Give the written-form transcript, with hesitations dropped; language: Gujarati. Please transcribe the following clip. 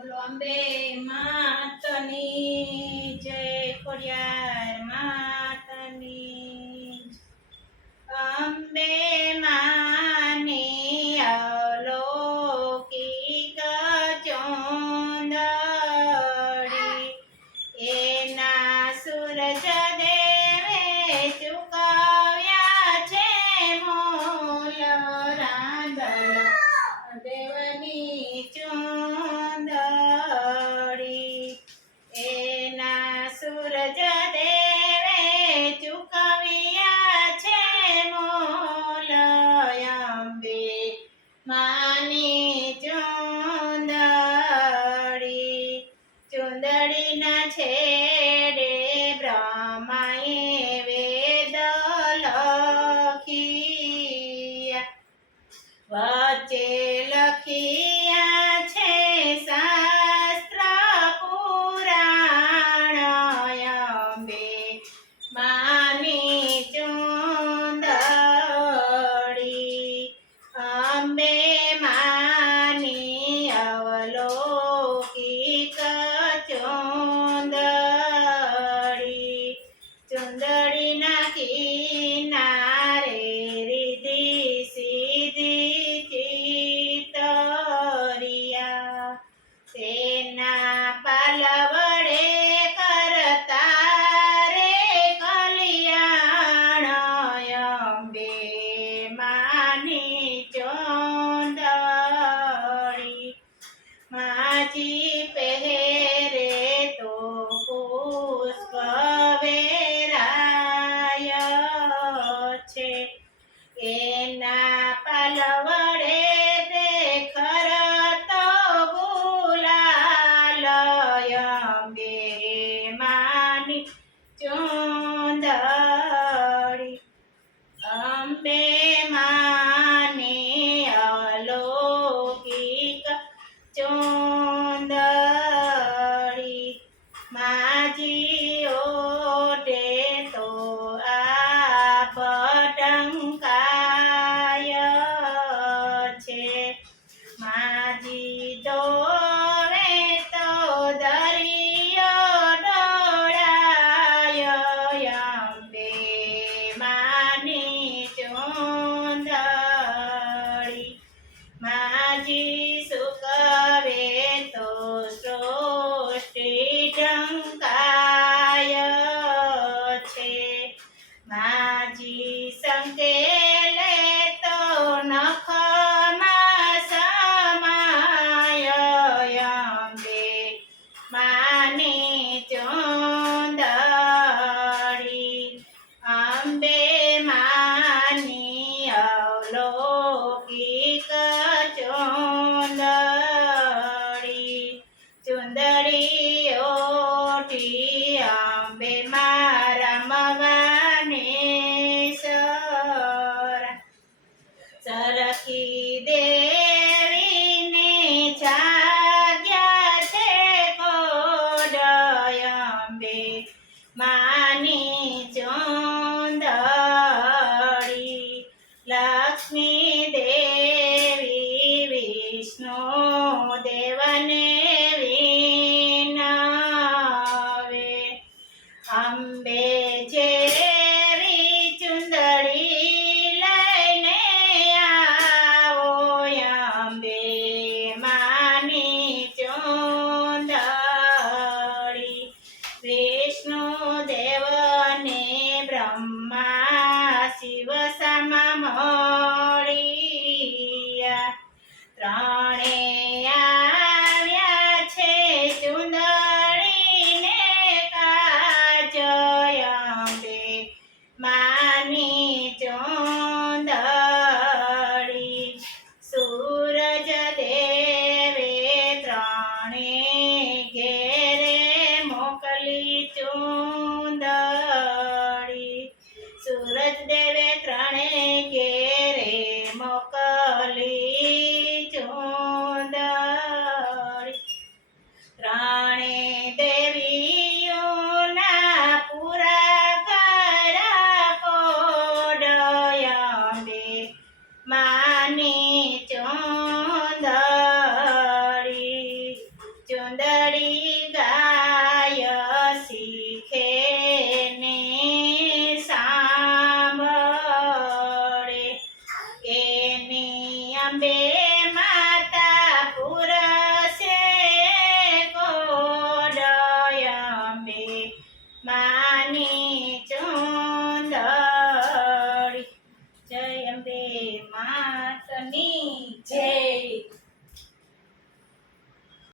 બોલો અંબે માતની જય, ખોડિયાર માતની જય. અંબે માની અલૌકિક ચોંદડી, એના સૂરજ દેવે ચૂકવ્યા છે મોલ. રાંદલ દેવની ચોંદડી, એના સૂરજ દેવે ચૂકવ્યા છે મોલ. અંબે માની ચોંદડી, ચોંદડીના છેડે બ્રહ્માએ વેદ લખ્યા, વચ્ચે લખ્યા છે શાસ્ત્ર પુરાણ. અંબે માની ચોંદડી, અંબે માની અવલૌકિક ચોંદડી, ચોંદડીના કિનારે રીધી સીધી ચિતરિયા, તેના પાલ વડે કરતા રે કલ્યાણ. અંબે માની ચોંદડી, માજી પહેરે તો પુષ્પ વેરાય છે, એના પાલ વડે દેખરતો ગુલાલ. અંબે માની ચોંદડી, અંબે માની અલૌકિક ચોંદડી, માજી ઓઢે તો આપ ટંકાય છે, માજી દોરે તો દરિયો ડોળાય. અંબે માની ચોંદડી, માજી સુકવે તો સૃષ્ટિ ઢંકાય છે, માજી સંકેલે તો નખમાં સમાય. અંબે માની ચોંદડી, અંબે માની અલૌકિક ચોંદડી, ચોંદડી ઓઢી અંબે મારા મવાને સરખી દેવીને જાગ્યા છે કોડ. અંબે માની ચોંદડી, લક્ષ્મી દેવી વિષ્ણુ દેવને વિનવે, અંબે જેવી ચુંદડી લઈને આવો. અંબે માની ચોંદડી, વિષ્ણુ દેવને બ્રહ્મા શિવ સમા મળ્યા, ત્રણે